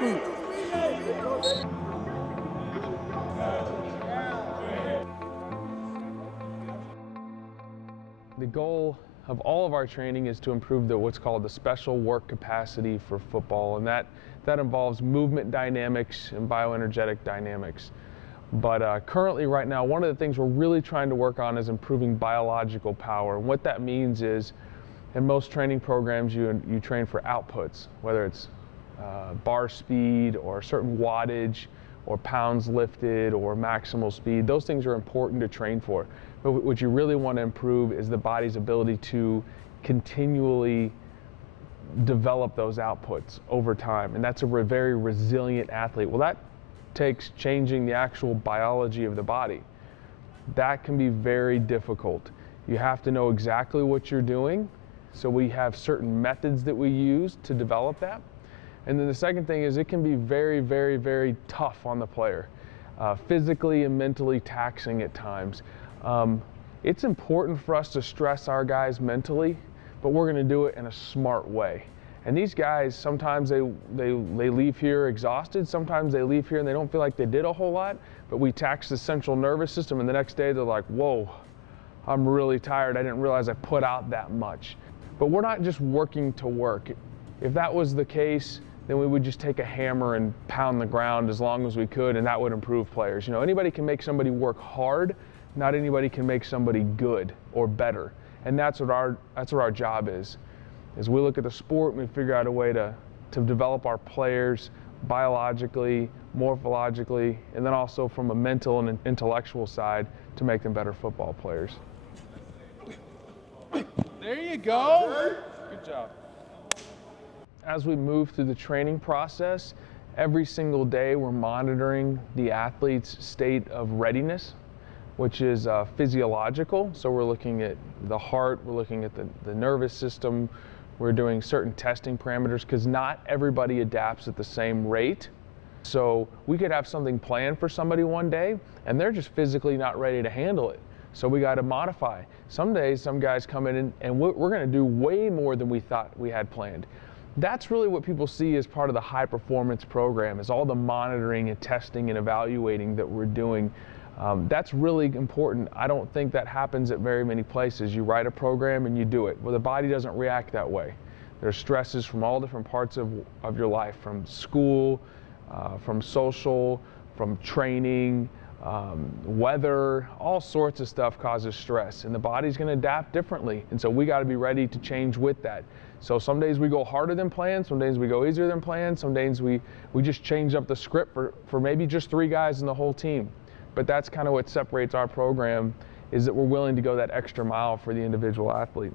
The goal of all of our training is to improve what's called the special work capacity for football, and that involves movement dynamics and bioenergetic dynamics. But currently, right now, one of the things we're really trying to work on is improving biological power. And what that means is, in most training programs, you train for outputs, whether it's bar speed or certain wattage or pounds lifted or maximal speed. Those things are important to train for. But what you really want to improve is the body's ability to continually develop those outputs over time. And that's a very resilient athlete. Well, that takes changing the actual biology of the body. That can be very difficult. You have to know exactly what you're doing. So we have certain methods that we use to develop that. And then the second thing is it can be very, very, very tough on the player, physically and mentally taxing at times. It's important for us to stress our guys mentally, but we're going to do it in a smart way. And these guys, sometimes they leave here exhausted, sometimes they leave here and they don't feel like they did a whole lot, but we tax the central nervous system and the next day they're like, whoa, I'm really tired, I didn't realize I put out that much. But we're not just working to work. If that was the case, then we would just take a hammer and pound the ground as long as we could, and that would improve players. You know, anybody can make somebody work hard, not anybody can make somebody good or better. And that's what our job is we look at the sport and we figure out a way to develop our players biologically, morphologically, and then also from a mental and intellectual side to make them better football players. There you go. Good job. As we move through the training process, every single day we're monitoring the athlete's state of readiness, which is physiological. So we're looking at the heart, we're looking at the nervous system, we're doing certain testing parameters because not everybody adapts at the same rate. So we could have something planned for somebody one day and they're just physically not ready to handle it. So we got to modify. Some days, some guys come in and we're going to do way more than we thought we had planned. That's really what people see as part of the high performance program, is all the monitoring and testing and evaluating that we're doing. That's really important. I don't think that happens at very many places. You write a program and you do it. Well, the body doesn't react that way. There's stresses from all different parts of your life, from school, from social, from training, weather, all sorts of stuff causes stress, and the body's going to adapt differently. And so we got to be ready to change with that. So some days we go harder than planned, some days we go easier than planned, some days we just change up the script for maybe just 3 guys in the whole team. But that's kind of what separates our program, is that we're willing to go that extra mile for the individual athlete.